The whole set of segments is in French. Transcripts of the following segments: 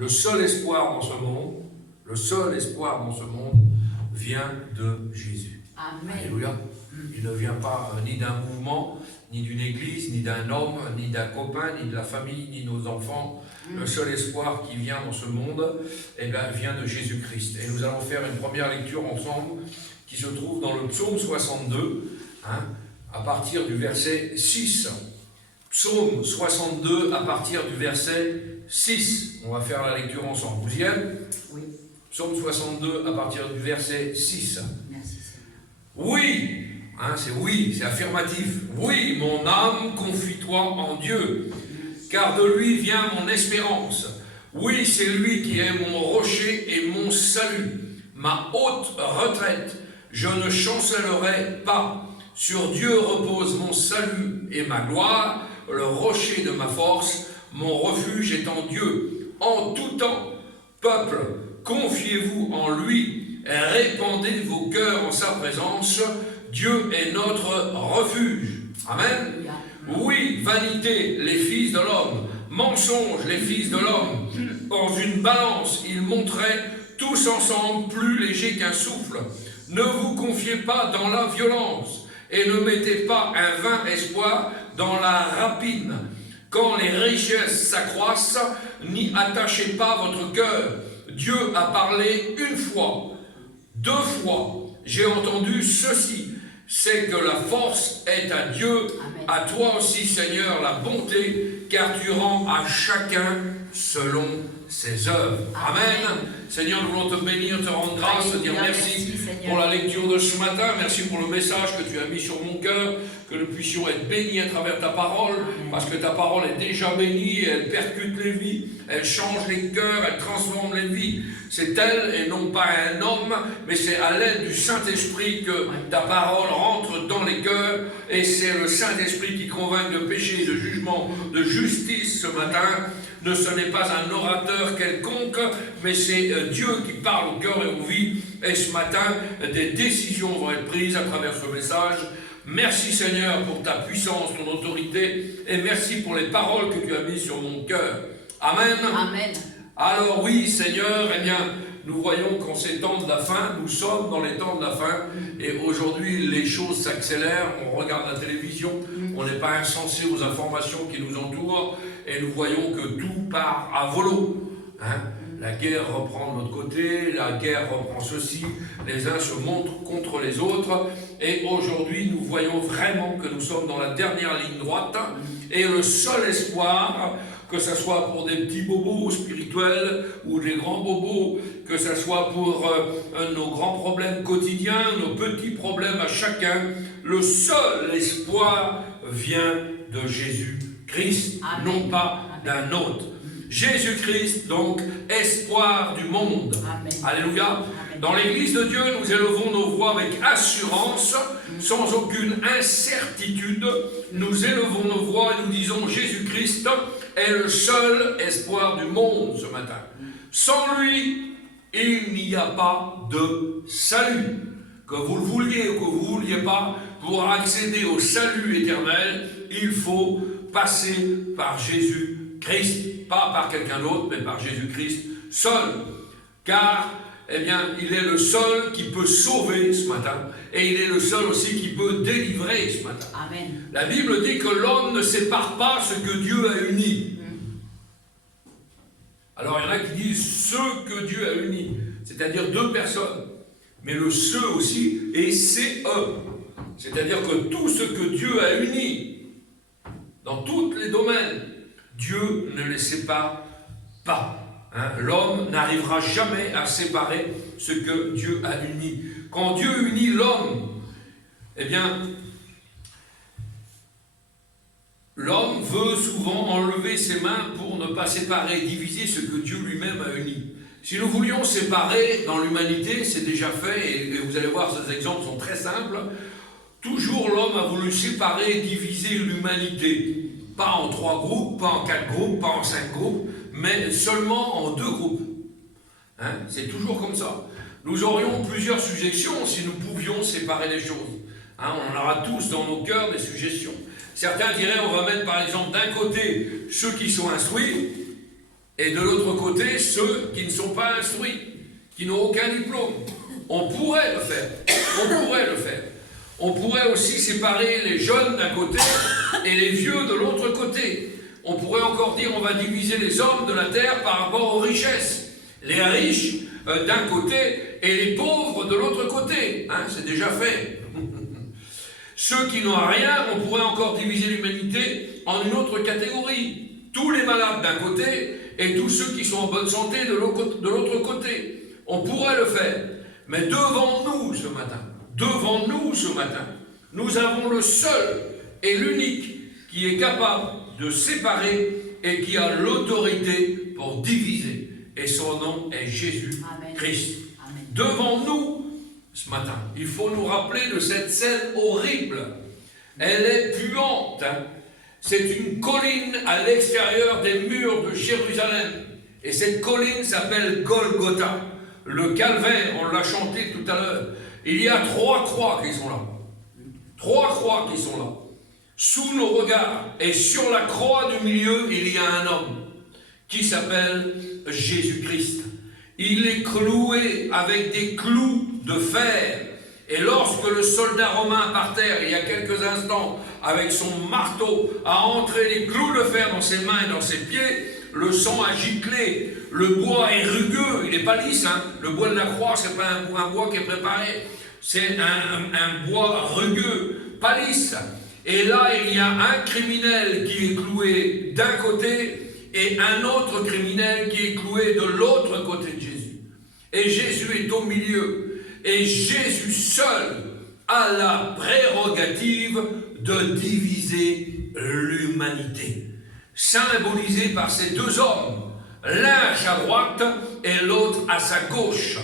le seul espoir dans ce monde, vient de Jésus. Amen. Alléluia. Il ne vient pas ni d'un mouvement, ni d'une église, ni d'un homme, ni d'un copain, ni de la famille, ni de nos enfants. Le seul espoir qui vient dans ce monde, vient de Jésus-Christ. Et nous allons faire une première lecture ensemble qui se trouve dans le psaume 62, à partir du verset 6. Psaume 62 à partir du verset 6. On va faire la lecture ensemble. Vous y êtes? Oui. Psaume 62 à partir du verset 6. Merci Seigneur. Oui, c'est affirmatif. Oui, mon âme, confie-toi en Dieu, car de lui vient mon espérance. Oui, c'est lui qui est mon rocher et mon salut, ma haute retraite. Je ne chancellerai pas. Sur Dieu repose mon salut et ma gloire, le rocher de ma force. Mon refuge est en Dieu. En tout temps, peuple, confiez-vous en lui et répandez vos cœurs en sa présence. Dieu est notre refuge. Amen. Oui, vanité, les fils de l'homme. Mensonge, les fils de l'homme. Dans une balance, ils monteraient tous ensemble plus légers qu'un souffle. Ne vous confiez pas dans la violence et ne mettez pas un vain espoir dans la rapine. Quand les richesses s'accroissent, n'y attachez pas votre cœur. Dieu a parlé une fois, 2 fois. J'ai entendu ceci, c'est que la force est à Dieu. Amen. À toi aussi, Seigneur, la bonté, car tu rends à chacun selon ses œuvres. Amen. Amen. Seigneur, nous voulons te bénir, te rendre grâce, te dire merci pour la lecture de ce matin. Merci pour le message que tu as mis sur mon cœur, que nous puissions être bénis à travers ta parole, parce que ta parole est déjà bénie, elle percute les vies, elle change les cœurs, elle transforme les vies. C'est elle et non pas un homme, mais c'est à l'aide du Saint-Esprit que ta parole rentre dans les cœurs, et c'est le Saint-Esprit qui convainc de péché, de jugement, de justice ce matin. Ce n'est pas un orateur quelconque, mais c'est Dieu qui parle au cœur et aux vies. Et ce matin, des décisions vont être prises à travers ce message. Merci Seigneur pour ta puissance, ton autorité, et merci pour les paroles que tu as mises sur mon cœur. Amen. Amen. Alors oui Seigneur, nous voyons qu'en ces temps de la fin, nous sommes dans les temps de la fin, et aujourd'hui les choses s'accélèrent, on regarde la télévision, on n'est pas insensé aux informations qui nous entourent, et nous voyons que tout part à volo. La guerre reprend de notre côté, la guerre reprend ceci, les uns se montrent contre les autres, et aujourd'hui nous voyons vraiment que nous sommes dans la dernière ligne droite, et le seul espoir, que ce soit pour des petits bobos spirituels ou des grands bobos, que ce soit pour nos grands problèmes quotidiens, nos petits problèmes à chacun, le seul espoir vient de Jésus-Christ, non pas d'un autre. Jésus-Christ, donc, espoir du monde. Amen. Alléluia. Amen. Dans l'Église de Dieu, nous élevons nos voix avec assurance, sans aucune incertitude. Nous élevons nos voix et nous disons Jésus-Christ est le seul espoir du monde ce matin. Sans lui, il n'y a pas de salut. Que vous le vouliez ou que vous ne vouliez pas, pour accéder au salut éternel, il faut passer par Jésus-Christ. Pas par quelqu'un d'autre, mais par Jésus-Christ seul. Car, il est le seul qui peut sauver ce matin. Et il est le seul aussi qui peut délivrer ce matin. Amen. La Bible dit que l'homme ne sépare pas ce que Dieu a uni. Alors, il y en a qui disent ce que Dieu a uni. C'est-à-dire 2 personnes. Mais le ce aussi est CE. C'est-à-dire que tout ce que Dieu a uni, dans tous les domaines, Dieu ne les sépare pas. L'homme n'arrivera jamais à séparer ce que Dieu a uni. Quand Dieu unit l'homme, l'homme veut souvent enlever ses mains pour ne pas séparer, diviser ce que Dieu lui-même a uni. Si nous voulions séparer dans l'humanité, c'est déjà fait, et vous allez voir, ces exemples sont très simples. Toujours l'homme a voulu séparer, diviser l'humanité. Pas en 3 groupes, pas en 4 groupes, pas en 5 groupes, mais seulement en 2 groupes. C'est toujours comme ça. Nous aurions plusieurs suggestions si nous pouvions séparer les choses. On aura tous dans nos cœurs des suggestions. Certains diraient, on va mettre par exemple d'un côté ceux qui sont instruits, Et de l'autre côté, ceux qui ne sont pas instruits, qui n'ont aucun diplôme. On pourrait le faire. On pourrait le faire. On pourrait aussi séparer les jeunes d'un côté et les vieux de l'autre côté. On pourrait encore dire on va diviser les hommes de la terre par rapport aux richesses. Les riches d'un côté et les pauvres de l'autre côté. Hein, c'est déjà fait. Ceux qui n'ont rien, on pourrait encore diviser l'humanité en une autre catégorie. Tous les malades d'un côté et tous ceux qui sont en bonne santé de l'autre côté. On pourrait le faire. Mais devant nous ce matin, nous avons le seul et l'unique qui est capable de séparer et qui a l'autorité pour diviser. Et son nom est Jésus-Christ. Devant nous, ce matin, il faut nous rappeler de cette scène horrible. Elle est puante. Hein. C'est une colline à l'extérieur des murs de Jérusalem. Et cette colline s'appelle Golgotha. Le calvaire, on l'a chanté tout à l'heure. Il y a 3 croix qui sont là. 3 croix qui sont là. Sous nos regards. Et sur la croix du milieu, il y a un homme qui s'appelle Jésus-Christ. Il est cloué avec des clous de fer. Et lorsque le soldat romain par terre, il y a quelques instants, avec son marteau, a entré les clous de fer dans ses mains et dans ses pieds, le sang a giclé. Le bois est rugueux, il n'est pas lisse. Hein. Le bois de la croix, ce n'est pas un bois qui est préparé. C'est un bois rugueux, pas lisse. Et là, il y a un criminel qui est cloué d'un côté et un autre criminel qui est cloué de l'autre côté de Jésus. Et Jésus est au milieu. Et Jésus seul a la prérogative de diviser l'humanité. Symbolisé par ces 2 hommes, l'un à sa droite et l'autre à sa gauche.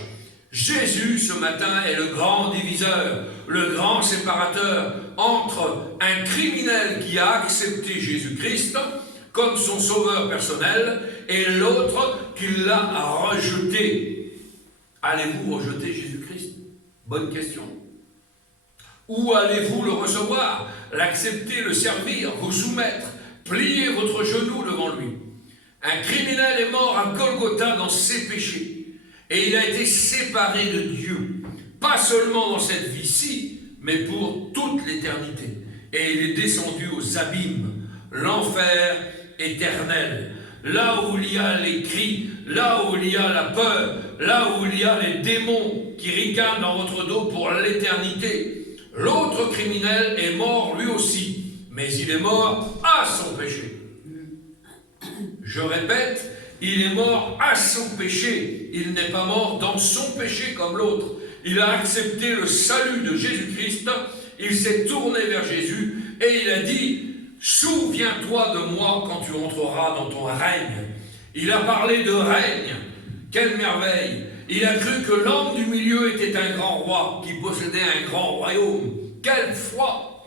Jésus, ce matin, est le grand diviseur, le grand séparateur entre un criminel qui a accepté Jésus-Christ comme son sauveur personnel et l'autre qui l'a rejeté. Allez-vous rejeter Jésus-Christ? Bonne question. Ou allez-vous le recevoir, l'accepter, le servir, vous soumettre, plier votre genou devant lui? Un criminel est mort à Golgotha dans ses péchés. Et il a été séparé de Dieu. Pas seulement dans cette vie-ci, mais pour toute l'éternité. Et il est descendu aux abîmes, l'enfer éternel. Là où il y a les cris, là où il y a la peur, là où il y a les démons qui ricanent dans votre dos pour l'éternité. L'autre criminel est mort lui aussi, mais il est mort à son péché. Je répète, il est mort à son péché. Il n'est pas mort dans son péché comme l'autre. Il a accepté le salut de Jésus-Christ. Il s'est tourné vers Jésus et il a dit « Souviens-toi de moi quand tu entreras dans ton règne. » Il a parlé de règne. Quelle merveille! Il a cru que l'homme du milieu était un grand roi qui possédait un grand royaume. Quelle foi!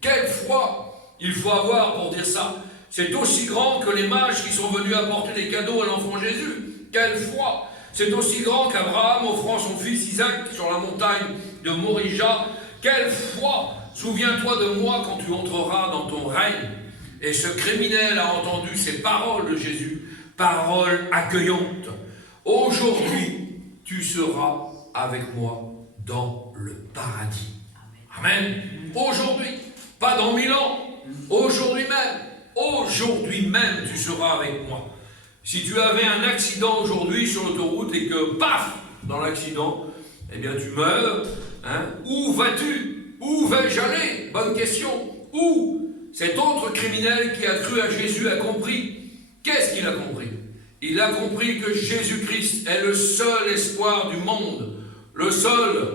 Quelle foi il faut avoir pour dire ça! C'est aussi grand que les mages qui sont venus apporter des cadeaux à l'enfant Jésus. Quelle foi! C'est aussi grand qu'Abraham offrant son fils Isaac sur la montagne de Morija. Quelle foi! Souviens-toi de moi quand tu entreras dans ton règne. Et ce criminel a entendu ces paroles de Jésus, paroles accueillantes. Aujourd'hui, tu seras avec moi dans le paradis. Amen. Aujourd'hui, pas dans 1000 ans, aujourd'hui même. Aujourd'hui même, tu seras avec moi. Si tu avais un accident aujourd'hui sur l'autoroute et que, paf, dans l'accident, eh bien tu meurs, hein, où vas-tu? Où vais-je aller? Bonne question. Où? Cet autre criminel qui a cru à Jésus a compris. Qu'est-ce qu'il a compris? Il a compris que Jésus-Christ est le seul espoir du monde. Le seul,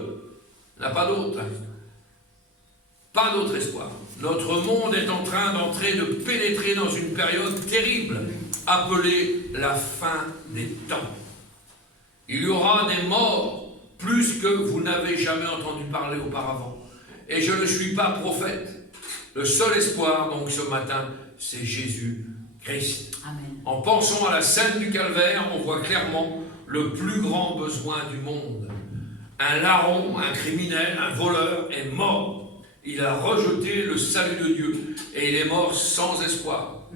n'a pas d'autre. Pas d'autre espoir. Notre monde est en train de pénétrer dans une période terrible, appelée la fin des temps. Il y aura des morts plus que vous n'avez jamais entendu parler auparavant. Et je ne suis pas prophète. Le seul espoir, donc, ce matin, c'est Jésus-Christ. Amen. En pensant à la scène du calvaire, on voit clairement le plus grand besoin du monde. Un larron, un criminel, un voleur est mort. Il a rejeté le salut de Dieu et il est mort sans espoir.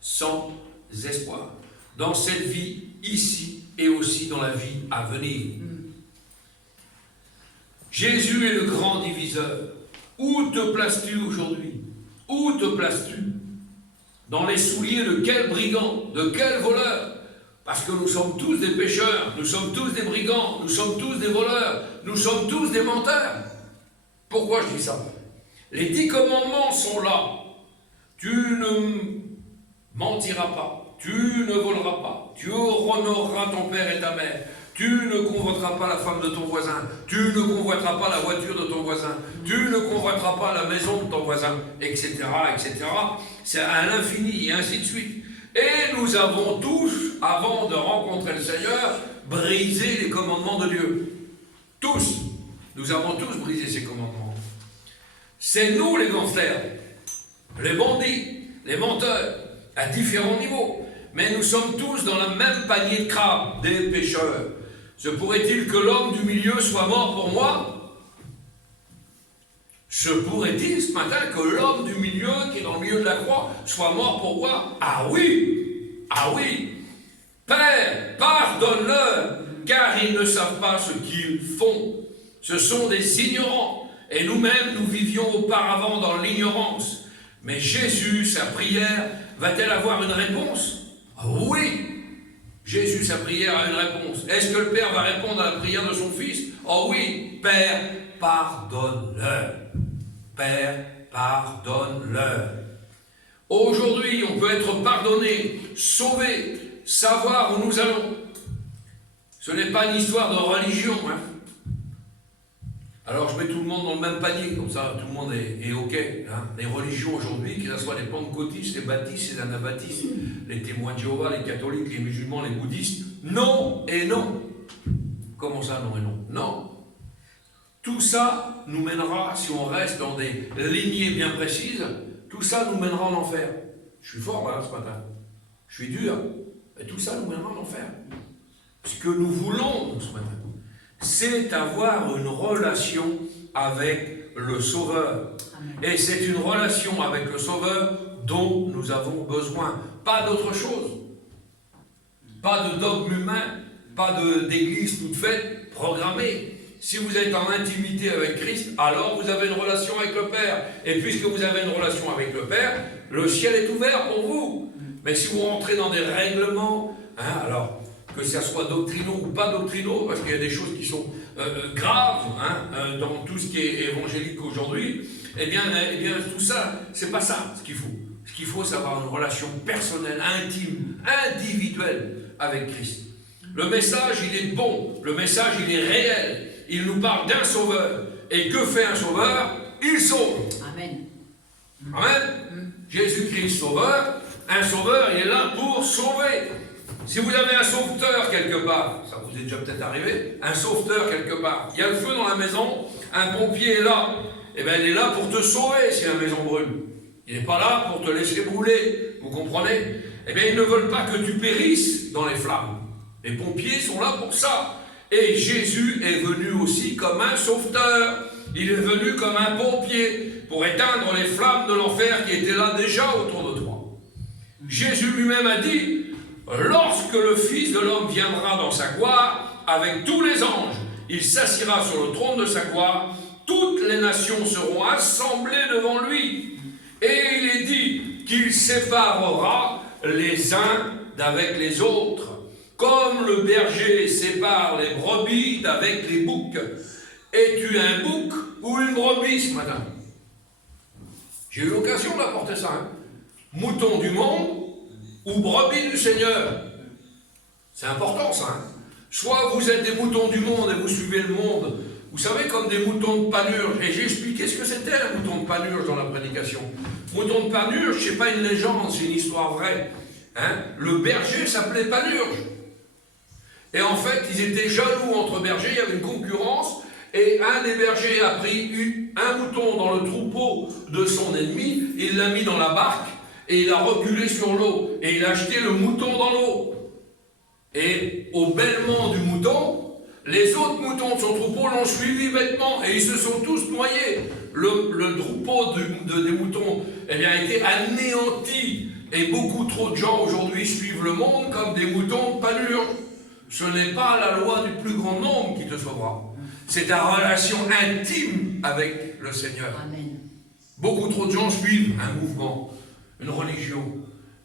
Sans espoir. dans cette vie ici et aussi dans la vie à venir. Jésus est le grand diviseur. Où te places-tu aujourd'hui? Où te places-tu? Dans les souliers de quel brigand? De quel voleur? Parce que nous sommes tous des pécheurs, nous sommes tous des brigands, nous sommes tous des voleurs, nous sommes tous des menteurs. Pourquoi je dis ça? Les 10 commandements sont là. Tu ne mentiras pas, tu ne voleras pas, tu honoreras ton père et ta mère, tu ne convoiteras pas la femme de ton voisin, tu ne convoiteras pas la voiture de ton voisin, tu ne convoiteras pas la maison de ton voisin, etc., etc. C'est à l'infini et ainsi de suite. Et nous avons tous, avant de rencontrer le Seigneur, brisé les commandements de Dieu. Tous. Nous avons tous brisé ces commandements. C'est nous les gangsters, les bandits, les menteurs, à différents niveaux. Mais nous sommes tous dans le même panier de crabes, des pécheurs. Se pourrait-il que l'homme du milieu soit mort pour moi? Se pourrait-il ce matin que l'homme du milieu, qui est dans le milieu de la croix, soit mort pour moi? Ah oui! Ah oui! Père, pardonne-leur, car ils ne savent pas ce qu'ils font. Ce sont des ignorants, et nous-mêmes, nous vivions auparavant dans l'ignorance. Mais Jésus, sa prière, va-t-elle avoir une réponse? Oui! Jésus, sa prière a une réponse. Est-ce que le Père va répondre à la prière de son Fils? Oh oui! Père, pardonne-leur. Père, pardonne-leur. Aujourd'hui, on peut être pardonné, sauvé, savoir où nous allons. Ce n'est pas une histoire de religion, hein. Alors je mets tout le monde dans le même panier, comme ça tout le monde est OK. Hein. Les religions aujourd'hui, que ce soit les pentecôtistes, les baptistes, les anabaptistes, les témoins de Jéhovah, les catholiques, les musulmans, les bouddhistes, non et non. Comment ça, non et non? Non. Tout ça nous mènera, si on reste dans des lignées bien précises, tout ça nous mènera en enfer. Je suis fort là ce matin. Je suis dur. Et tout ça nous mènera en enfer. Ce que nous voulons ce matin, c'est avoir une relation avec le Sauveur. Amen. Et c'est une relation avec le Sauveur dont nous avons besoin. Pas d'autre chose. Pas de dogme humain, pas d'église toute faite, programmée. Si vous êtes en intimité avec Christ, alors vous avez une relation avec le Père. Et puisque vous avez une relation avec le Père, le ciel est ouvert pour vous. Mais si vous rentrez dans des règlements, hein, alors que ça soit doctrinaux ou pas doctrinaux, parce qu'il y a des choses qui sont graves hein, dans tout ce qui est évangélique aujourd'hui, eh bien tout ça, c'est pas ça ce qu'il faut. Ce qu'il faut, c'est avoir une relation personnelle, intime, individuelle avec Christ. Le message, il est bon, le message, il est réel. Il nous parle d'un sauveur. Et que fait un sauveur? Il sauve. Amen. Amen. Jésus-Christ sauveur, un sauveur, il est là pour sauver. Si vous avez un sauveteur quelque part, ça vous est déjà peut-être arrivé, un sauveteur quelque part, il y a le feu dans la maison, un pompier est là, et bien il est là pour te sauver si la maison brûle. Il n'est pas là pour te laisser brûler, vous comprenez? Eh bien ils ne veulent pas que tu périsses dans les flammes. Les pompiers sont là pour ça. Et Jésus est venu aussi comme un sauveteur. Il est venu comme un pompier pour éteindre les flammes de l'enfer qui étaient là déjà autour de toi. Jésus lui-même a dit, lorsque le Fils de l'homme viendra dans sa gloire, avec tous les anges, il s'assiera sur le trône de sa gloire, toutes les nations seront assemblées devant lui. Et il est dit qu'il séparera les uns d'avec les autres, comme le berger sépare les brebis d'avec les boucs. Es-tu un bouc ou une brebis ce matin? J'ai eu l'occasion d'apporter ça. Hein. Mouton du monde ou brebis du Seigneur? C'est important ça. Hein. Soit vous êtes des moutons du monde et vous suivez le monde, vous savez, comme des moutons de panurge. Et j'ai expliqué ce que c'était un mouton de panurge dans la prédication. Mouton de panurge, c'est pas une légende, c'est une histoire vraie. Hein. Le berger s'appelait Panurge. Et en fait, ils étaient jaloux entre bergers, il y avait une concurrence, et un des bergers a pris un mouton dans le troupeau de son ennemi, il l'a mis dans la barque, et il a reculé sur l'eau, et il a jeté le mouton dans l'eau. Et au bêlement du mouton, les autres moutons de son troupeau l'ont suivi bêtement, et ils se sont tous noyés. Le troupeau des moutons a été anéanti, Et beaucoup trop de gens aujourd'hui suivent le monde comme des moutons de panure. Ce n'est pas la loi du plus grand nombre qui te sauvera. C'est ta relation intime avec le Seigneur. Amen. Beaucoup trop de gens suivent un mouvement, une religion,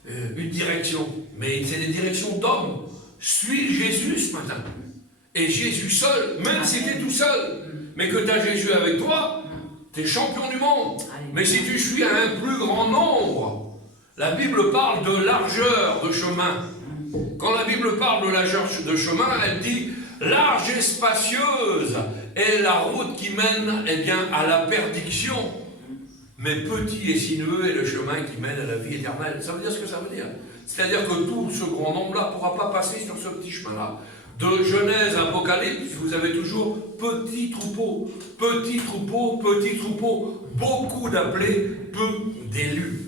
une direction. Mais c'est des directions d'hommes. Suis Jésus ce matin. Et Jésus seul, même si tu es tout seul, mais que tu as Jésus avec toi, tu es champion du monde. Mais si tu suis à un plus grand nombre, la Bible parle de largeur de chemin. Quand la Bible parle de largeur de chemin, elle dit large et spacieuse est la route qui mène à la perdition. Mais petit et sinueux est le chemin qui mène à la vie éternelle. Ça veut dire ce que ça veut dire. C'est-à-dire que tout ce grand nombre-là ne pourra pas passer sur ce petit chemin-là. De Genèse à Apocalypse, vous avez toujours petit troupeau, petit troupeau, petit troupeau, beaucoup d'appelés, peu d'élus.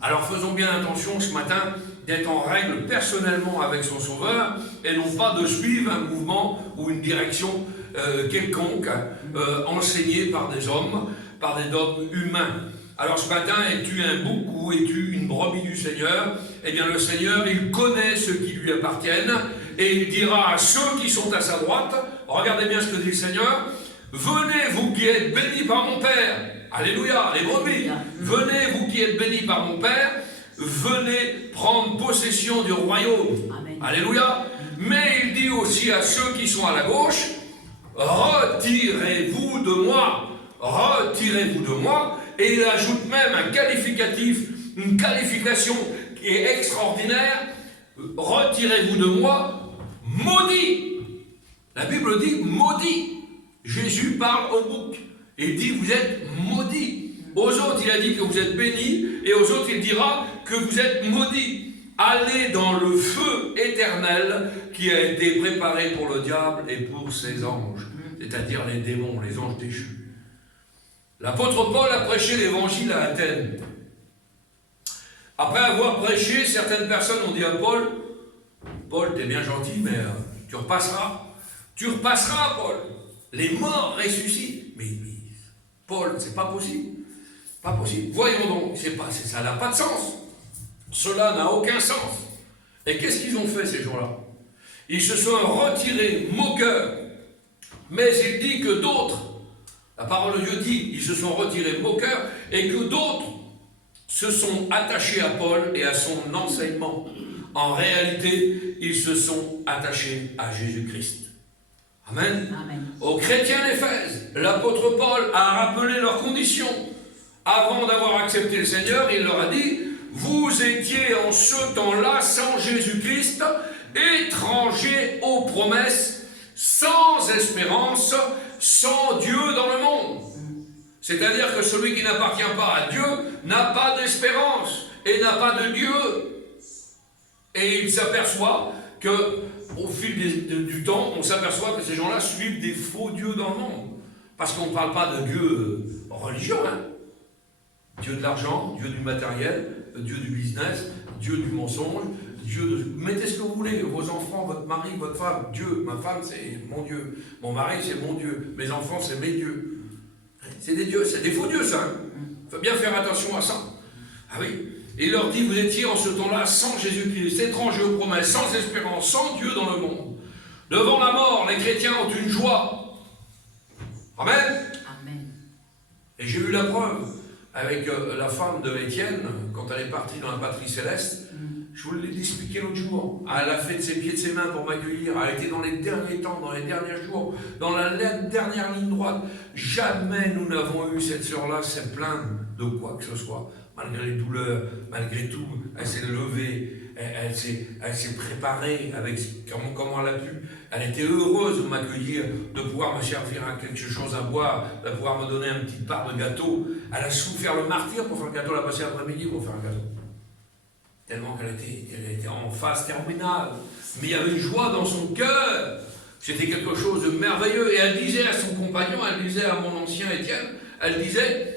Alors faisons bien attention ce matin d'être en règle personnellement avec son Sauveur et non pas de suivre un mouvement ou une direction quelconque enseignée par des hommes, par des dogmes humains. Alors ce matin, es-tu un bouc ou es-tu une brebis du Seigneur? Eh bien le Seigneur, il connaît ceux qui lui appartiennent et il dira à ceux qui sont à sa droite, regardez bien ce que dit le Seigneur, venez vous qui êtes bénis par mon Père, alléluia, les brebis, venez vous qui êtes bénis par mon Père, venez prendre possession du royaume, Amen. Alléluia, mais il dit aussi à ceux qui sont à la gauche, retirez-vous de moi, retirez-vous de moi. Et il ajoute même un qualificatif, une qualification qui est extraordinaire. Retirez-vous de moi, maudit. La Bible dit maudit. Jésus parle au bouc. Et il dit vous êtes maudits. Aux autres, il a dit que vous êtes bénis. Et aux autres, il dira que vous êtes maudits. Allez dans le feu éternel qui a été préparé pour le diable et pour ses anges. C'est-à-dire les démons, les anges déchus. L'apôtre Paul a prêché l'évangile à Athènes. Après avoir prêché, certaines personnes ont dit à Paul, Paul, t'es bien gentil, mais tu repasseras. Tu repasseras, Paul. Les morts ressuscitent. Mais Paul, c'est pas possible. Pas possible. Voyons donc, ça n'a pas de sens. Cela n'a aucun sens. Et qu'est-ce qu'ils ont fait ces jours-là? Ils se sont retirés moqueurs. Mais il dit que d'autres, la parole de Dieu dit, ils se sont retirés moqueurs et que d'autres se sont attachés à Paul et à son enseignement. En réalité, ils se sont attachés à Jésus-Christ. Amen. Amen. Aux chrétiens d'Éphèse, l'apôtre Paul a rappelé leurs conditions. Avant d'avoir accepté le Seigneur, il leur a dit, vous étiez en ce temps-là sans Jésus-Christ, étrangers aux promesses, sans espérance, sans Dieu dans le monde. C'est-à-dire que celui qui n'appartient pas à Dieu n'a pas d'espérance et n'a pas de Dieu. Et il s'aperçoit qu'au fil du temps, on s'aperçoit que ces gens-là suivent des faux dieux dans le monde. Parce qu'on ne parle pas de Dieu religieux, hein. Dieu de l'argent, Dieu du matériel, Dieu du business, Dieu du mensonge, Dieu de... Mettez ce que vous voulez, vos enfants, votre mari, votre femme, Dieu, ma femme c'est mon Dieu, mon mari c'est mon Dieu, mes enfants c'est mes dieux. C'est des dieux, c'est des faux dieux ça. Il faut bien faire attention à ça. Ah oui. Et il leur dit, vous étiez en ce temps-là sans Jésus-Christ, étrangers aux promesses, sans espérance, sans Dieu dans le monde. Devant la mort, les chrétiens ont une joie. Amen. Amen. Et j'ai eu la preuve avec la femme de Étienne, quand elle est partie dans la patrie céleste. Je vous l'ai expliqué l'autre jour. Elle a fait de ses pieds, de ses mains pour m'accueillir. Elle a été dans les derniers temps, dans les derniers jours, dans la dernière ligne droite. Jamais nous n'avons eu cette sœur-là s'est plaindre de quoi que ce soit. Malgré les douleurs, malgré tout, elle s'est levée, elle s'est préparée avec comment elle a pu. Elle était heureuse de m'accueillir, de pouvoir me servir à quelque chose à boire, de pouvoir me donner un petit part de gâteau. Elle a souffert le martyre pour faire le gâteau. Elle a passé l'après-midi pour faire un gâteau. Tellement qu'elle était en phase terminale. Mais il y avait une joie dans son cœur. C'était quelque chose de merveilleux. Et elle disait à son compagnon, elle disait à mon ancien Étienne, elle disait,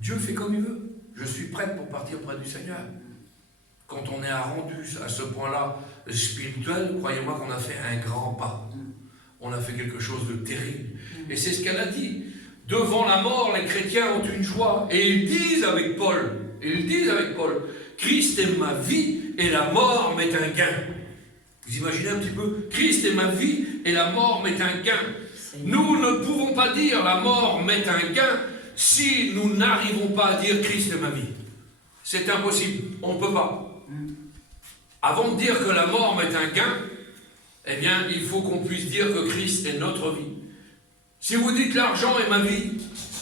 Dieu fait comme il veut. Je suis prête pour partir près du Seigneur. Quand on est rendu à ce point-là spirituel, croyez-moi qu'on a fait un grand pas. On a fait quelque chose de terrible. Et c'est ce qu'elle a dit. Devant la mort, les chrétiens ont une joie. Et ils disent avec Paul Ils disent avec Paul, Christ est ma vie et la mort m'est un gain. Vous imaginez un petit peu, Christ est ma vie et la mort m'est un gain. Nous ne pouvons pas dire la mort m'est un gain si nous n'arrivons pas à dire Christ est ma vie. C'est impossible, on ne peut pas. Avant de dire que la mort m'est un gain, eh bien, il faut qu'on puisse dire que Christ est notre vie. Si vous dites l'argent est ma vie,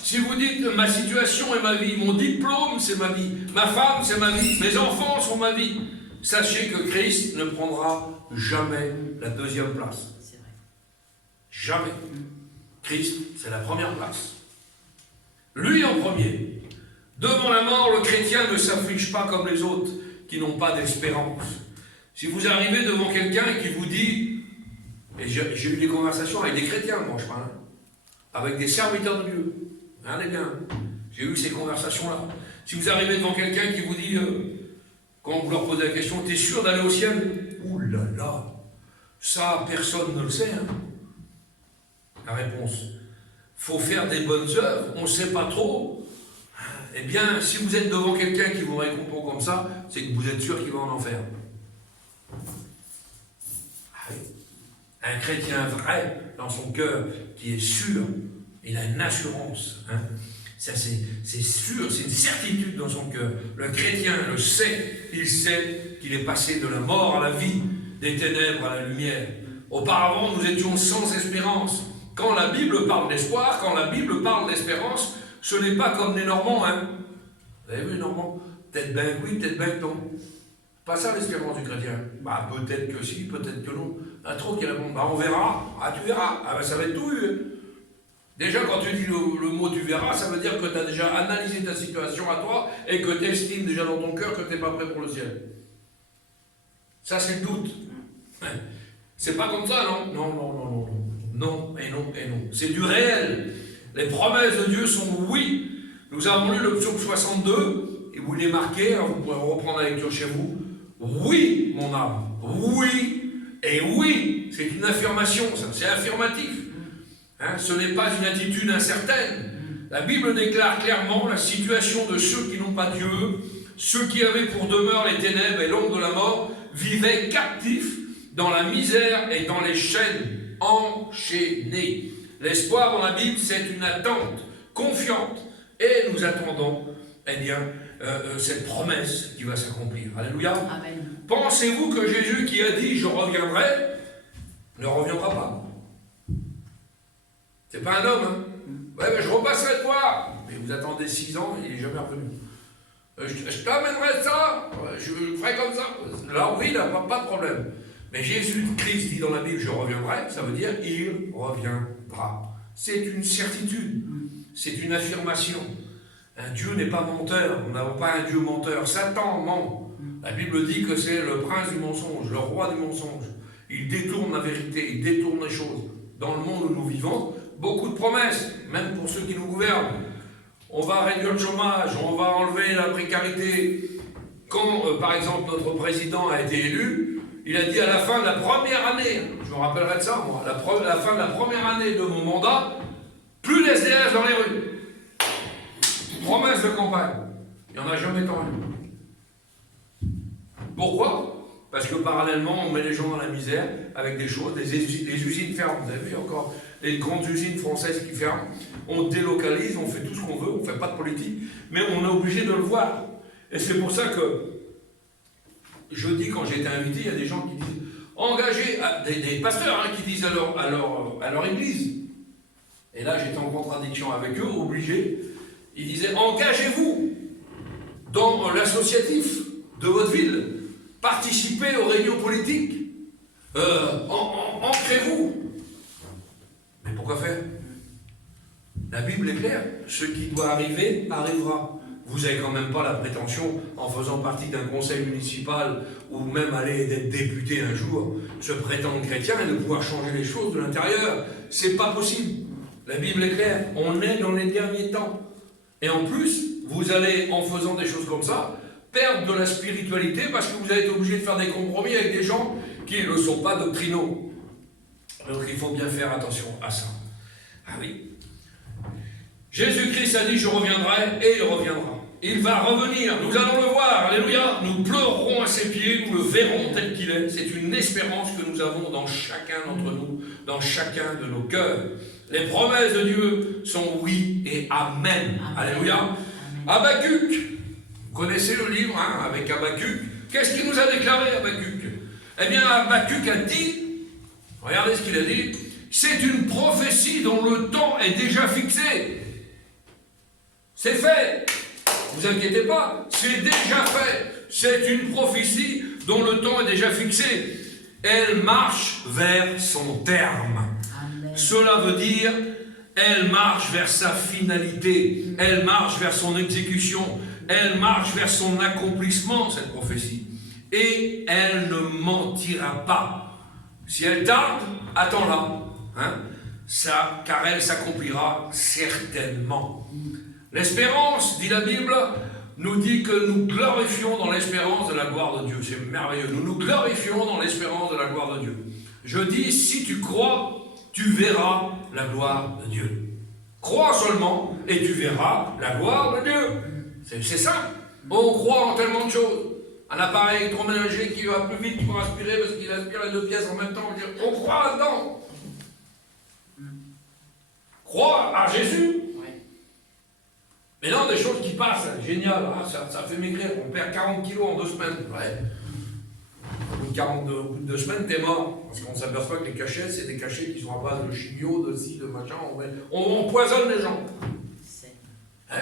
si vous dites ma situation est ma vie, mon diplôme c'est ma vie, ma femme c'est ma vie, mes enfants sont ma vie, sachez que Christ ne prendra jamais la deuxième place. Jamais. Christ, c'est la première place. Lui en premier. Devant la mort, le chrétien ne s'afflige pas comme les autres qui n'ont pas d'espérance. Si vous arrivez devant quelqu'un qui vous dit, et j'ai eu des conversations avec des chrétiens, moi je parle, avec des serviteurs de Dieu, regardez bien, j'ai eu ces conversations-là. Si vous arrivez devant quelqu'un qui vous dit, quand vous leur posez la question, t'es sûr d'aller au ciel? Ouh là là, ça personne ne le sait. Hein. La réponse, faut faire des bonnes œuvres, on ne sait pas trop. Eh bien, si vous êtes devant quelqu'un qui vous répond comme ça, c'est que vous êtes sûr qu'il va en enfer. Ah oui. Un chrétien vrai, dans son cœur, qui est sûr, il a une assurance. Hein. Ça, c'est sûr, c'est une certitude dans son cœur. Le chrétien le sait, il sait qu'il est passé de la mort à la vie, des ténèbres à la lumière. Auparavant, nous étions sans espérance. Quand la Bible parle d'espoir, quand la Bible parle d'espérance, ce n'est pas comme les Normands, hein. Vous avez vu les Normands? Peut-être bien que oui, peut-être bien que non. Pas ça l'espérance du chrétien. Bah peut-être que si, peut-être que non. Il y en a trop qui répondent, bah on verra. Ah tu verras, ah bah ça va être tout eu. Déjà quand tu dis le mot tu verras, ça veut dire que tu as déjà analysé ta situation à toi et que tu estimes déjà dans ton cœur que tu n'es pas prêt pour le ciel. Ça c'est le doute. C'est pas comme ça, non? Non, non, non, non. Non, et non, et non. C'est du réel. Les promesses de Dieu sont oui. Nous avons lu le psaume 62, et vous l'avez marqué, hein, vous pourrez reprendre la lecture chez vous. Oui, mon âme. Oui, et oui. C'est une affirmation, ça. C'est affirmatif. Hein, ce n'est pas une attitude incertaine. La Bible déclare clairement la situation de ceux qui n'ont pas Dieu, ceux qui avaient pour demeure les ténèbres et l'ombre de la mort, vivaient captifs dans la misère et dans les chaînes. Enchaîné. L'espoir dans la Bible, c'est une attente confiante et nous attendons eh bien, cette promesse qui va s'accomplir. Alléluia. Amen. Pensez-vous que Jésus qui a dit « je reviendrai » ne reviendra pas? C'est pas un homme, hein? Ouais, mais je repasserai te voir. Mais vous attendez 6 ans, il n'est jamais revenu. Je t'amènerai ça, je ferai comme ça. Là, oui, il n'a pas de problème. Mais Jésus-Christ dit dans la Bible, je reviendrai, ça veut dire, il reviendra. C'est une certitude, c'est une affirmation. Un Dieu n'est pas menteur, nous n'avons pas un Dieu menteur. Satan ment. La Bible dit que c'est le prince du mensonge, le roi du mensonge. Il détourne la vérité, il détourne les choses. Dans le monde où nous vivons, beaucoup de promesses, même pour ceux qui nous gouvernent. On va réduire le chômage, on va enlever la précarité. Quand, par exemple, notre président a été élu, il a dit à la fin de la première année, je me rappellerai de ça, moi, la fin de la première année de mon mandat, plus d'SDF dans les rues. Promesse de campagne. Il n'y en a jamais tant eu. Pourquoi? Parce que parallèlement, on met les gens dans la misère avec des choses, des usines ferment. Vous avez vu encore les grandes usines françaises qui ferment. On délocalise, on fait tout ce qu'on veut, on ne fait pas de politique, mais on est obligé de le voir. Et c'est pour ça que jeudi, quand j'ai été invité, il y a des gens qui disent, engagés, des pasteurs hein, qui disent à leur église. Et là, j'étais en contradiction avec eux, obligé. Ils disaient, engagez-vous dans l'associatif de votre ville. Participez aux réunions politiques. Ancrez-vous. Mais pourquoi faire? La Bible est claire. Ce qui doit arriver, arrivera. Vous n'avez quand même pas la prétention, en faisant partie d'un conseil municipal, ou même aller d'être député un jour, se prétendre chrétien et de pouvoir changer les choses de l'intérieur. C'est pas possible. La Bible est claire. On est dans les derniers temps. Et en plus, vous allez, en faisant des choses comme ça, perdre de la spiritualité parce que vous allez être obligé de faire des compromis avec des gens qui ne sont pas doctrinaux. Donc il faut bien faire attention à ça. Ah oui. Jésus-Christ a dit, je reviendrai, et il reviendra. il va revenir, nous allons le voir, alléluia, nous pleurerons à ses pieds, nous le verrons tel qu'il est. C'est une espérance que nous avons dans chacun d'entre nous, dans chacun de nos cœurs. Les promesses de Dieu sont oui et amen. Alléluia. Habakkuk, vous connaissez le livre avec Habakkuk. Qu'est-ce qu'il nous a déclaré, Habakkuk? Eh bien, Habakkuk a dit, regardez ce qu'il a dit, c'est une prophétie dont le temps est déjà fixé. C'est fait. Ne vous inquiétez pas, c'est déjà fait. C'est une prophétie dont le temps est déjà fixé. Elle marche vers son terme. Amen. Cela veut dire, elle marche vers sa finalité. Elle marche vers son exécution. Elle marche vers son accomplissement, cette prophétie. Et elle ne mentira pas. Si elle tarde, attends-la. Car elle s'accomplira certainement. L'espérance, dit la Bible, nous dit que nous glorifions dans l'espérance de la gloire de Dieu. C'est merveilleux. Nous nous glorifions dans l'espérance de la gloire de Dieu. Je dis, si tu crois, tu verras la gloire de Dieu. Crois seulement et tu verras la gloire de Dieu. C'est simple. On croit en tellement de choses. Un appareil électroménager qui va plus vite pour aspirer parce qu'il aspire les deux pièces en même temps. On croit là-dedans. Crois à Jésus. Mais non, des choses qui passent, génial, ça fait maigrir. On perd 40 kilos en 2 semaines. Ouais. Au bout de 2 semaines, t'es mort. Parce qu'on s'aperçoit que les cachets, c'est des cachets qui sont à base de chimio, de ci, de machin. On empoisonne les gens.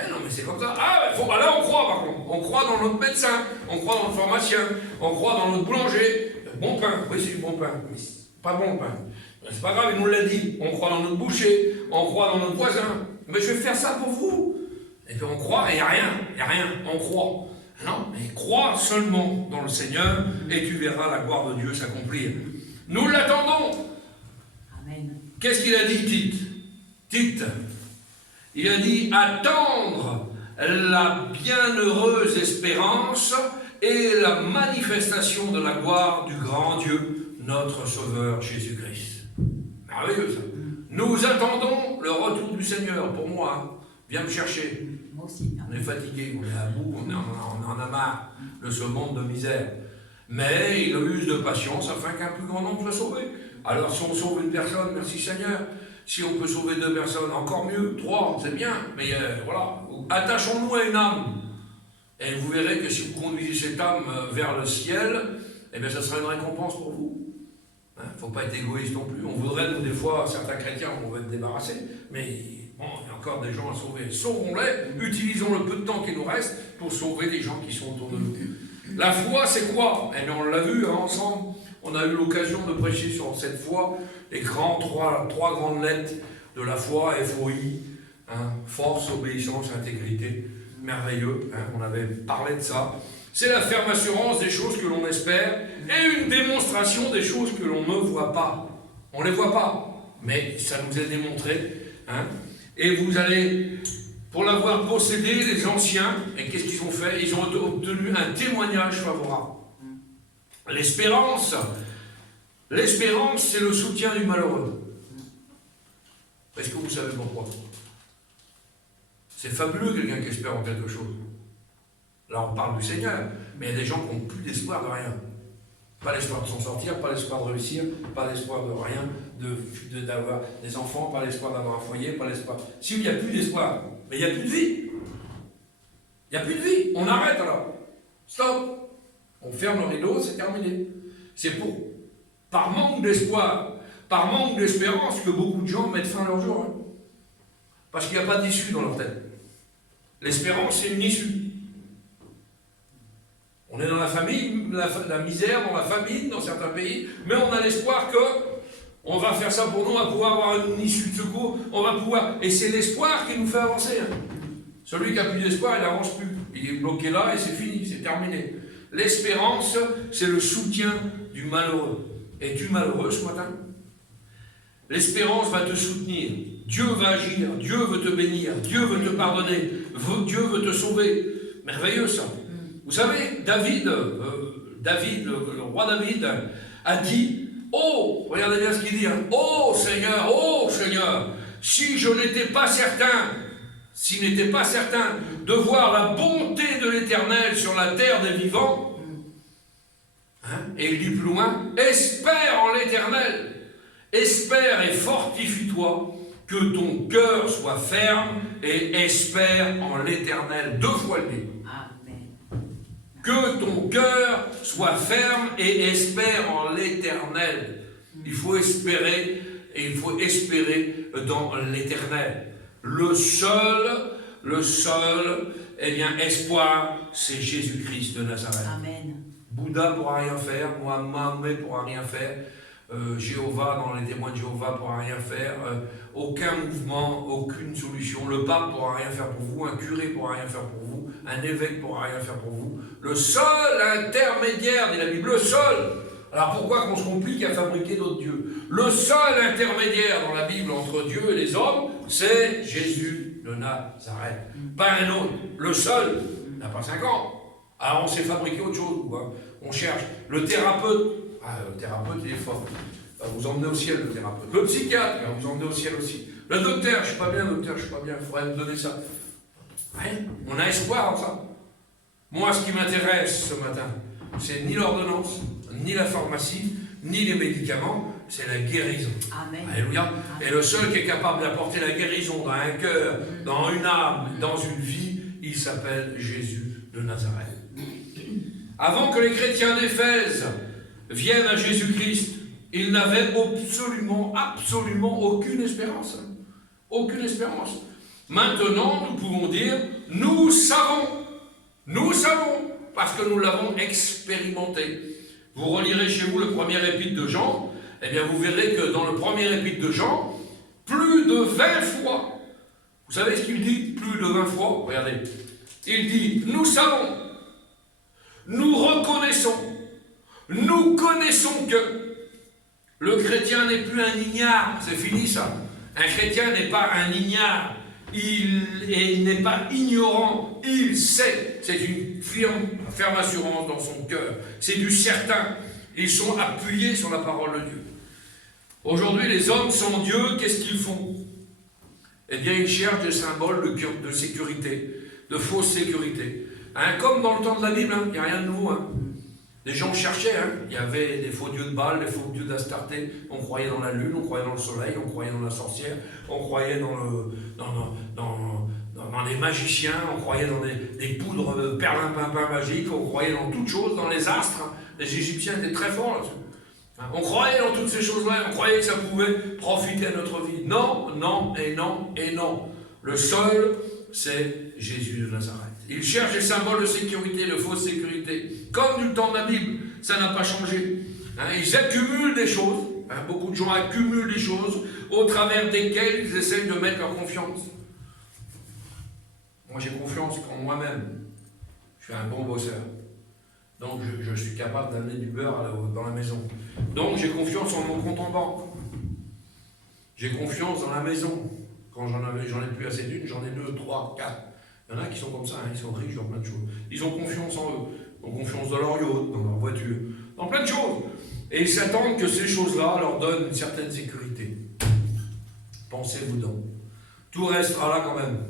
Non, mais c'est comme ça. Là, on croit par contre. On croit dans notre médecin, on croit dans le pharmacien, on croit dans notre boulanger. Bon pain, oui, c'est du bon pain. Mais c'est pas bon pain. C'est pas grave, il nous l'a dit. On croit dans notre boucher, on croit dans notre voisin. Mais je vais faire ça pour vous. Et puis on croit et il n'y a rien, on croit. Non, mais crois seulement dans le Seigneur et tu verras la gloire de Dieu s'accomplir. Nous l'attendons. Amen. Qu'est-ce qu'il a dit, Tite? Il a dit attendre la bienheureuse espérance et la manifestation de la gloire du grand Dieu, notre Sauveur Jésus-Christ. Merveilleux ça. Nous attendons le retour du Seigneur. Pour moi, viens me chercher. Moi aussi. On est fatigué, on est à bout, on en a marre de ce monde de misère. Mais il use de patience afin qu'un plus grand nombre soit sauvé. Alors si on sauve une personne, merci Seigneur. Si on peut sauver 2 personnes, encore mieux. 3, c'est bien. Mais voilà, attachons-nous à une âme. Et vous verrez que si vous conduisez cette âme vers le ciel, eh bien ça sera une récompense pour vous. Il ne faut pas être égoïste non plus. On voudrait, nous, des fois, certains chrétiens, on veut être débarrassés. Mais bon, il y a encore des gens à sauver. Sauvons-les, utilisons le peu de temps qui nous reste pour sauver les gens qui sont autour de nous. La foi, c'est quoi? Eh bien, on l'a vu ensemble. On a eu l'occasion de prêcher sur cette foi, les trois grandes lettres de la foi, FOI, force, obéissance, intégrité. Merveilleux, on avait parlé de ça. C'est la ferme assurance des choses que l'on espère et une démonstration des choses que l'on ne voit pas. On ne les voit pas, mais ça nous est démontré. Et vous allez, pour l'avoir possédé, les anciens, et qu'est-ce qu'ils ont fait? Ils ont obtenu un témoignage favorable. L'espérance, c'est le soutien du malheureux. Est-ce que vous savez pourquoi? C'est fabuleux quelqu'un qui espère en quelque chose. Là, on parle du Seigneur, mais il y a des gens qui n'ont plus d'espoir de rien. Pas l'espoir de s'en sortir, pas l'espoir de réussir, pas l'espoir de rien, d'avoir des enfants, pas l'espoir d'avoir un foyer, pas l'espoir... S'il n'y a plus d'espoir, mais il n'y a plus de vie. Il n'y a plus de vie. On arrête alors. Stop. On ferme le rideau, c'est terminé. C'est par manque d'espoir, par manque d'espérance que beaucoup de gens mettent fin à leur jour. Parce qu'il n'y a pas d'issue dans leur tête. L'espérance, c'est une issue. On est dans la famille, la misère, dans la famine, dans certains pays, mais on a l'espoir que on va faire ça pour nous, on va pouvoir avoir une issue de secours, on va pouvoir... Et c'est l'espoir qui nous fait avancer. Celui qui n'a plus d'espoir, il n'avance plus. Il est bloqué là et c'est fini, c'est terminé. L'espérance, c'est le soutien du malheureux. Es-tu malheureux ce matin? L'espérance va te soutenir. Dieu va agir, Dieu veut te bénir, Dieu veut te pardonner, Dieu veut te sauver. Merveilleux ça. Vous savez, David, le roi David, a dit, oh, regardez bien ce qu'il dit, oh Seigneur, si je n'étais pas certain, s'il n'était pas certain de voir la bonté de l'Éternel sur la terre des vivants, et il dit plus loin, espère en l'Éternel, espère et fortifie-toi, que ton cœur soit ferme et espère en l'Éternel. 2 fois le dit. Que ton cœur soit ferme et espère en l'Éternel. Il faut espérer, et il faut espérer dans l'Éternel. Le seul, eh bien, espoir, c'est Jésus-Christ de Nazareth. Amen. Bouddha ne pourra rien faire, Mahomet ne pourra rien faire, Jéhovah, dans les témoins de Jéhovah, ne pourra rien faire, aucun mouvement, aucune solution, le pape ne pourra rien faire pour vous, un curé ne pourra rien faire pour vous, un évêque ne pourra rien faire pour vous. Le seul intermédiaire, dit la Bible, le seul. Alors pourquoi qu'on se complique à fabriquer d'autres dieux? Le seul intermédiaire dans la Bible entre Dieu et les hommes, c'est Jésus de Nazareth. Pas un autre, le seul, il n'a pas 5 ans. Alors on s'est fabriqué autre chose, quoi. On cherche. Le thérapeute, le thérapeute il est fort. Il va vous emmener au ciel, le thérapeute. Le psychiatre, il va vous emmener au ciel aussi. Le docteur, je ne suis pas bien, docteur, je ne suis pas bien, il faudrait me donner ça. Rien. On a espoir en ça. Moi, ce qui m'intéresse ce matin, c'est ni l'ordonnance, ni la pharmacie, ni les médicaments, c'est la guérison. Amen. Alléluia. Amen. Et le seul qui est capable d'apporter la guérison dans un cœur, dans une âme, dans une vie, il s'appelle Jésus de Nazareth. Avant que les chrétiens d'Éphèse viennent à Jésus-Christ, ils n'avaient absolument aucune espérance. Aucune espérance. Maintenant, nous pouvons dire, nous savons, parce que nous l'avons expérimenté. Vous relirez chez vous le premier épître de Jean, eh bien vous verrez que dans le premier épître de Jean, plus de 20 fois, vous savez ce qu'il dit? Plus de 20 fois, regardez. Il dit, nous savons, nous reconnaissons, nous connaissons que le chrétien n'est plus un ignare, c'est fini ça. Un chrétien n'est pas un ignare, il n'est pas ignorant, il sait, c'est une ferme assurance dans son cœur, c'est du certain, ils sont appuyés sur la parole de Dieu. Aujourd'hui, les hommes sans Dieu, qu'est-ce qu'ils font? Eh bien, ils cherchent des symboles de sécurité, de fausse sécurité. Comme dans le temps de la Bible, il n'y a rien de nouveau. Les gens cherchaient, il y avait des faux dieux de Baal, des faux dieux d'Astarté, on croyait dans la lune, on croyait dans le soleil, on croyait dans la sorcière, on croyait dans les magiciens, on croyait dans des poudres perlimpinpin magiques, on croyait dans toutes choses, dans les astres. Les Égyptiens étaient très forts là-dessus. On croyait dans toutes ces choses-là, on croyait que ça pouvait profiter à notre vie. Non, non, et non, et non. Le seul, c'est Jésus de Nazareth. Ils cherchent des symboles de sécurité, de fausse sécurité. Comme du temps de la Bible, ça n'a pas changé. Ils accumulent des choses. Beaucoup de gens accumulent des choses au travers desquelles ils essayent de mettre leur confiance. Moi, j'ai confiance en moi-même. Je suis un bon bosseur. Donc, je suis capable d'amener du beurre dans la maison. Donc, j'ai confiance en mon compte en banque. J'ai confiance dans la maison. Quand j'en ai plus assez d'une, j'en ai 2, 3, 4. Il y en a qui sont comme ça, ils sont riches dans plein de choses. Ils ont confiance en eux. Ils ont confiance dans leur yacht, dans leur voiture, dans plein de choses. Et ils s'attendent que ces choses-là leur donnent une certaine sécurité. Pensez-vous donc. Tout restera là quand même.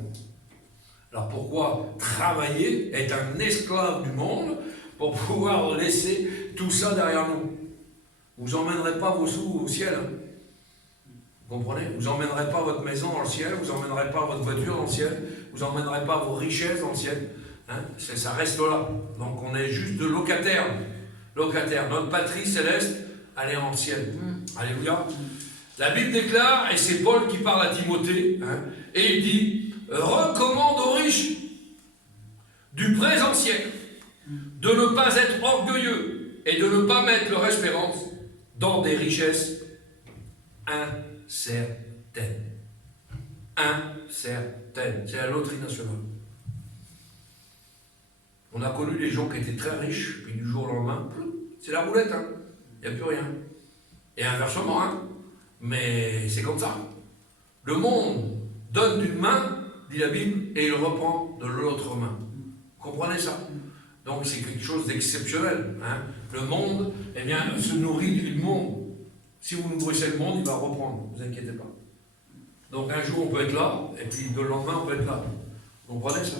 Alors pourquoi travailler, être un esclave du monde, pour pouvoir laisser tout ça derrière nous? Vous n'emmènerez pas vos sous au ciel. Vous comprenez? Vous n'emmènerez pas votre maison dans le ciel, vous n'emmènerez pas votre voiture dans le ciel, vous n'emmènerez pas vos richesses dans le ciel. Ça reste là. Donc on est juste de locataires. Locataires. Notre patrie céleste, elle est en ciel. Alléluia. La Bible déclare, et c'est Paul qui parle à Timothée, et il dit, recommande aux riches du présent siècle de ne pas être orgueilleux et de ne pas mettre leur espérance dans des richesses incertaines. Incertaines. C'est la loterie nationale. On a connu des gens qui étaient très riches, puis du jour au lendemain, c'est la roulette, il n'y a plus rien. Et inversement, mais c'est comme ça. Le monde donne d'une main, dit la Bible, et il reprend de l'autre main. Vous comprenez ça? Donc c'est quelque chose d'exceptionnel. Le monde, eh bien, se nourrit du monde. Si vous nourrissez le monde, il va reprendre, ne vous inquiétez pas. Donc un jour on peut être là, et puis le lendemain on peut être là. Vous comprenez ça?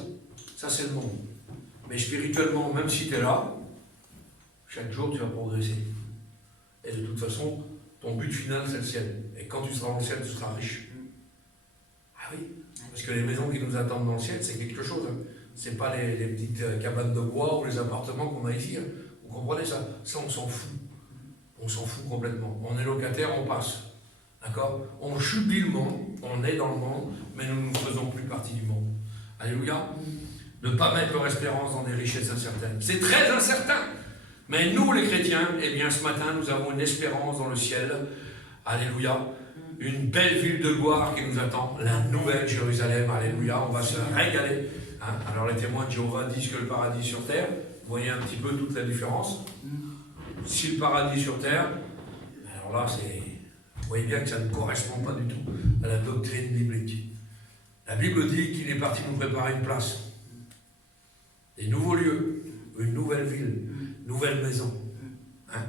Ça c'est le monde. Mais spirituellement, même si tu es là, chaque jour tu vas progresser. Et de toute façon, ton but final c'est le ciel. Et quand tu seras dans le ciel, tu seras riche. Ah oui, parce que les maisons qui nous attendent dans le ciel, c'est quelque chose. Hein. C'est pas les petites cabanes de bois ou les appartements qu'on a ici. Hein. Vous comprenez ça? Ça on s'en fout. On s'en fout complètement. On est locataire, on passe. D'accord? On subit le monde, on est dans le monde, mais nous ne faisons plus partie du monde. Alléluia. Ne pas mettre leur espérance dans des richesses incertaines. C'est très incertain. Mais nous, les chrétiens, eh bien, ce matin, nous avons une espérance dans le ciel. Alléluia. Une belle ville de gloire qui nous attend. La nouvelle Jérusalem. Alléluia. On va se régaler. Hein? Alors, les témoins de Jéhovah disent que le paradis sur terre. Vous voyez un petit peu toute la différence. Si le paradis sur terre, alors là, vous voyez bien que ça ne correspond pas du tout à la doctrine biblique. La Bible dit qu'il est parti nous préparer une place. Des nouveaux lieux, une nouvelle ville, une nouvelle maison. Hein?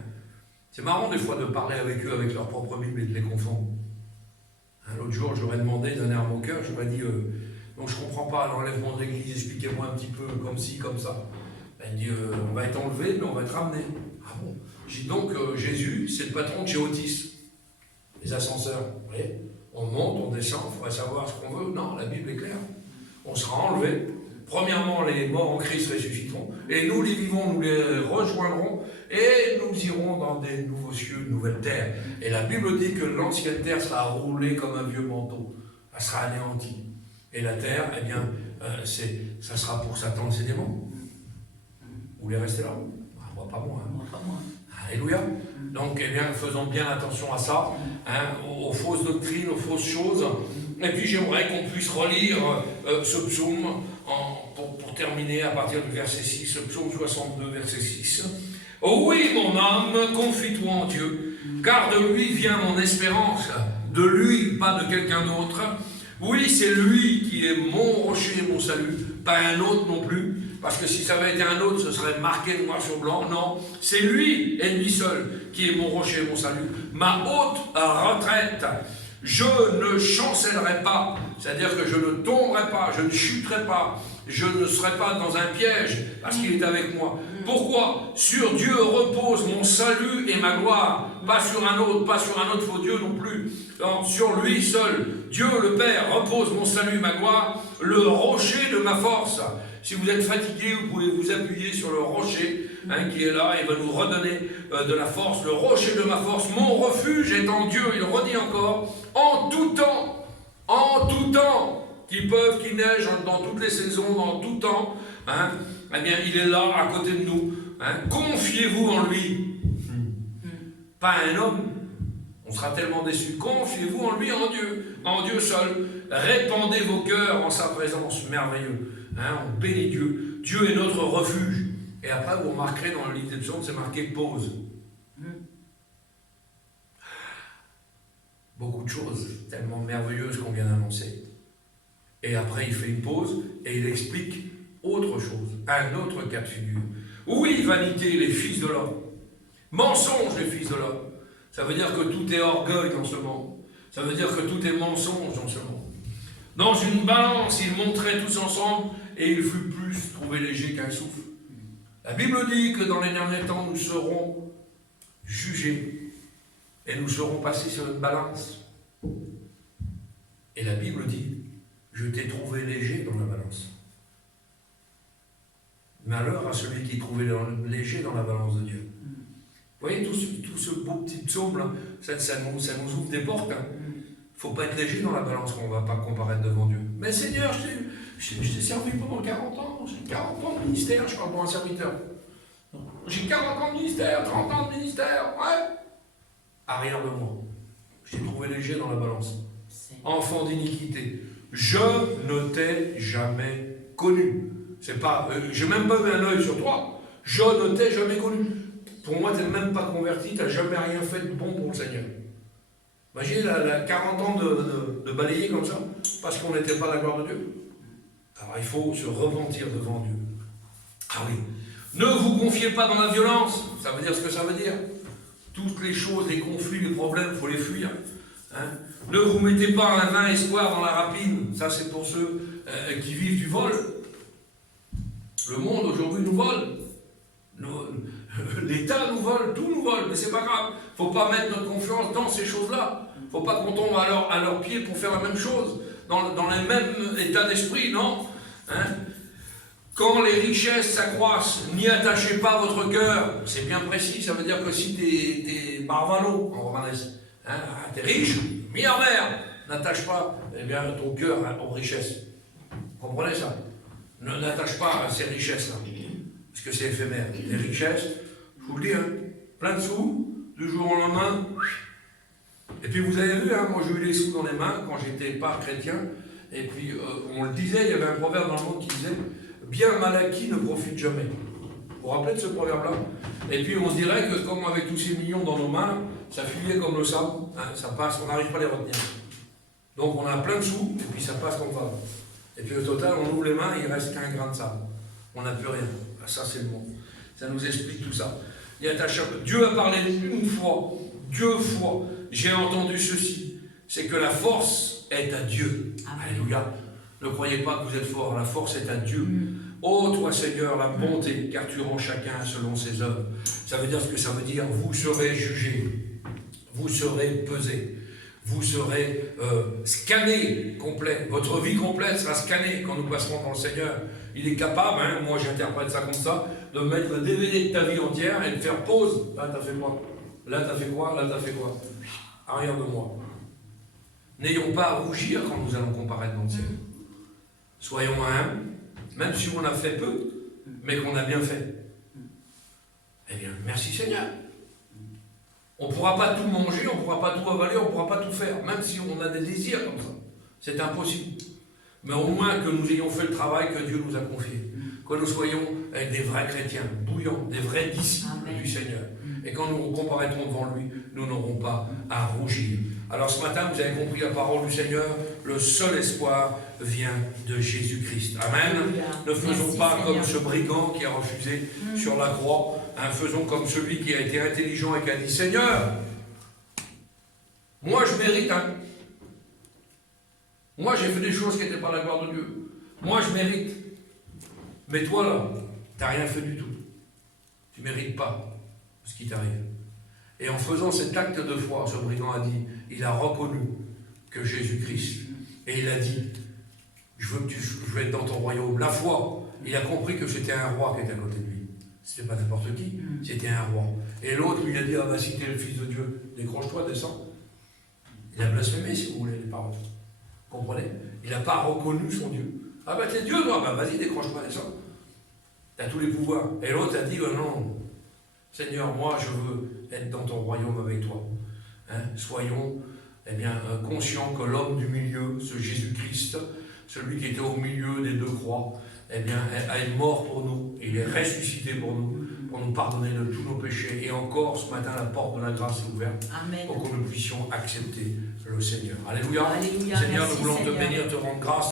C'est marrant des fois de parler avec eux avec leur propre Bible et de les confondre. Hein, l'autre jour, j'aurais demandé d'un air à mon cœur, j'aurais dit donc je ne comprends pas l'enlèvement de l'église, expliquez-moi un petit peu comme ci, comme ça. Elle dit on va être enlevé, mais on va être ramené. Ah bon? J'ai dit donc Jésus, c'est le patron de chez Otis. Les ascenseurs, vous voyez? On monte, on descend, il faudrait savoir ce qu'on veut. Non, la Bible est claire. On sera enlevé. Premièrement, les morts en Christ ressusciteront. Et nous, les vivants, nous les rejoindrons. Et nous irons dans des nouveaux cieux, de nouvelles terres. Et la Bible dit que l'ancienne terre sera roulée comme un vieux manteau. Elle sera anéantie. Et la terre, eh bien, ça sera pour Satan et ses démons. Vous voulez rester là? Moi, pas moi. Hein. Alléluia. Donc, eh bien, faisons bien attention à ça, hein, aux fausses doctrines, aux fausses choses. Et puis, j'aimerais qu'on puisse relire ce psaume pour terminer à partir du verset 6, ce psaume 62, verset 6. Oh oui, mon âme, confie-toi en Dieu, car de lui vient mon espérance, de lui, pas de quelqu'un d'autre. Oui, c'est lui qui est mon rocher et mon salut, pas un autre non plus. Parce que si ça avait été un autre, ce serait marqué noir sur blanc. Non, c'est lui et lui seul qui est mon rocher et mon salut. Ma haute retraite, je ne chancellerai pas. C'est-à-dire que je ne tomberai pas, je ne chuterai pas, je ne serai pas dans un piège parce qu'il est avec moi. Pourquoi? Sur Dieu repose mon salut et ma gloire. Pas sur un autre faux Dieu non plus. Non, sur lui seul, Dieu le Père, repose mon salut et ma gloire, le rocher de ma force. Si vous êtes fatigué, vous pouvez vous appuyer sur le rocher qui est là et va nous redonner de la force. Le rocher de ma force, mon refuge est en Dieu. Il redit encore, en tout temps, qu'il pleuve, qu'il neige, dans toutes les saisons, dans tout temps, eh bien, il est là, à côté de nous. Confiez-vous en lui. Pas un homme. On sera tellement déçus. Confiez-vous en lui, en Dieu seul. Répandez vos cœurs en sa présence, merveilleux. On bénit Dieu. Dieu est notre refuge. Et après, vous remarquerez dans le livre des psaumes, c'est marqué pause. Beaucoup de choses tellement merveilleuses qu'on vient d'annoncer. Et après, il fait une pause et il explique autre chose, un autre cas de figure. Oui, vanité, les fils de l'homme. Mensonge, les fils de l'homme. Ça veut dire que tout est orgueil dans ce monde. Ça veut dire que tout est mensonge dans ce monde. Dans une balance, ils montraient tous ensemble et il fut plus trouvé léger qu'un souffle. La Bible dit que dans les derniers temps, nous serons jugés et nous serons passés sur une balance. Et la Bible dit, je t'ai trouvé léger dans la balance. Malheur à celui qui est trouvé léger dans la balance de Dieu. Vous voyez, tout ce beau petit psaume, là, ça nous ouvre des portes. Il ne faut pas être léger dans la balance qu'on ne va pas comparaître devant Dieu. Mais Seigneur, je t'ai servi pendant 40 ans, j'ai 40 ans de ministère, je parle pour un serviteur. J'ai 40 ans de ministère, 30 ans de ministère, ouais. Arrière de moi. Je t'ai trouvé léger dans la balance. Enfant d'iniquité. Je ne t'ai jamais connu. C'est pas, j'ai même pas eu un œil sur toi. Je ne t'ai jamais connu. Pour moi, tu n'es même pas converti, tu n'as jamais rien fait de bon pour le Seigneur. Imaginez 40 ans de balayer comme ça, parce qu'on n'était pas la gloire de Dieu. Alors il faut se repentir devant Dieu. Ah oui. Ne vous confiez pas dans la violence. Ça veut dire ce que ça veut dire. Toutes les choses, les conflits, les problèmes, il faut les fuir. Hein? Ne vous mettez pas un vain espoir dans la rapine. Ça, c'est pour ceux qui vivent du vol. Le monde, aujourd'hui, nous vole. L'État nous vole, tout nous vole, mais c'est pas grave. Il ne faut pas mettre notre confiance dans ces choses-là. Il ne faut pas qu'on tombe à leurs pieds pour faire la même chose, dans le même état d'esprit, non, hein? Quand les richesses s'accroissent, n'y attachez pas votre cœur. C'est bien précis, ça veut dire que si t'es barvalo, en romanesque, hein, t'es riche, milliardaire, n'attache pas ton cœur aux richesses. Vous comprenez ça? N'attache pas à ces richesses-là, parce que c'est éphémère. Les richesses, je vous le dis, hein, plein de sous, du jour au lendemain. Et puis vous avez vu, hein, moi j'ai eu les sous dans les mains quand j'étais pas chrétien, et puis on le disait, il y avait un proverbe dans le monde qui disait « Bien mal acquis ne profite jamais ». Vous vous rappelez de ce proverbe-là? Et puis on se dirait que comme avec tous ces millions dans nos mains, ça fuyait comme le sable, hein, ça passe, on n'arrive pas à les retenir. Donc on a plein de sous, et puis ça passe comme ça. Et puis au total, on ouvre les mains, il ne reste qu'un grain de sable. On n'a plus rien. Ça c'est le monde. Ça nous explique tout ça. Dieu a parlé une fois, 2 fois. J'ai entendu ceci, c'est que la force est à Dieu. Alléluia. Ne croyez pas que vous êtes fort, la force est à Dieu. Ô toi Seigneur, la bonté, car tu rends chacun selon ses œuvres. Ça veut dire ce que ça veut dire, vous serez jugés, vous serez pesés, vous serez scannés complet. Votre vie complète sera scannée quand nous passerons dans le Seigneur. Il est capable, hein, moi j'interprète ça comme ça, de mettre le DVD de ta vie entière et de faire pause. Là t'as fait quoi? Là t'as fait quoi? Là t'as fait quoi? Arrière de moi. N'ayons pas à rougir quand nous allons comparaître dans le ciel. Soyons humbles, même si on a fait peu, mais qu'on a bien fait. Eh bien, merci Seigneur. On ne pourra pas tout manger, on ne pourra pas tout avaler, on ne pourra pas tout faire, même si on a des désirs comme ça. C'est impossible. Mais au moins que nous ayons fait le travail que Dieu nous a confié. Que nous soyons avec des vrais chrétiens, bouillants, des vrais disciples du Seigneur. Et quand nous comparaîtrons devant lui, nous n'aurons pas à rougir. Alors ce matin, vous avez compris la parole du Seigneur, le seul espoir vient de Jésus-Christ. Amen. Ne faisons pas comme ce brigand qui a refusé sur la croix. Hein, faisons comme celui qui a été intelligent et qui a dit, Seigneur, moi je mérite, hein. Moi j'ai fait des choses qui n'étaient pas la gloire de Dieu. Moi je mérite. Mais toi là, tu n'as rien fait du tout. Tu ne mérites pas ce qui t'arrive. Et en faisant cet acte de foi, ce brigand a dit, il a reconnu que Jésus-Christ, et il a dit, je veux être dans ton royaume. La foi, il a compris que c'était un roi qui était à côté de lui. C'était pas n'importe qui, c'était un roi. Et l'autre lui a dit, ah bah si t'es le fils de Dieu, décroche-toi, descends. Il a blasphémé, si vous voulez, les paroles. Vous comprenez? Il n'a pas reconnu son Dieu. Ah bah t'es Dieu, toi, bah vas-y, décroche-toi, descends. T'as tous les pouvoirs. Et l'autre a dit, oh non, Seigneur, moi je veux être dans ton royaume avec toi. Hein? Soyons conscients que l'homme du milieu, ce Jésus-Christ, celui qui était au milieu des 2 croix, est mort pour nous, il est ressuscité pour nous pardonner de tous nos péchés. Et encore, ce matin, la porte de la grâce est ouverte. Amen. Pour que nous puissions accepter le Seigneur. Alléluia. Alléluia. Seigneur, nous voulons te bénir, te rendre grâce.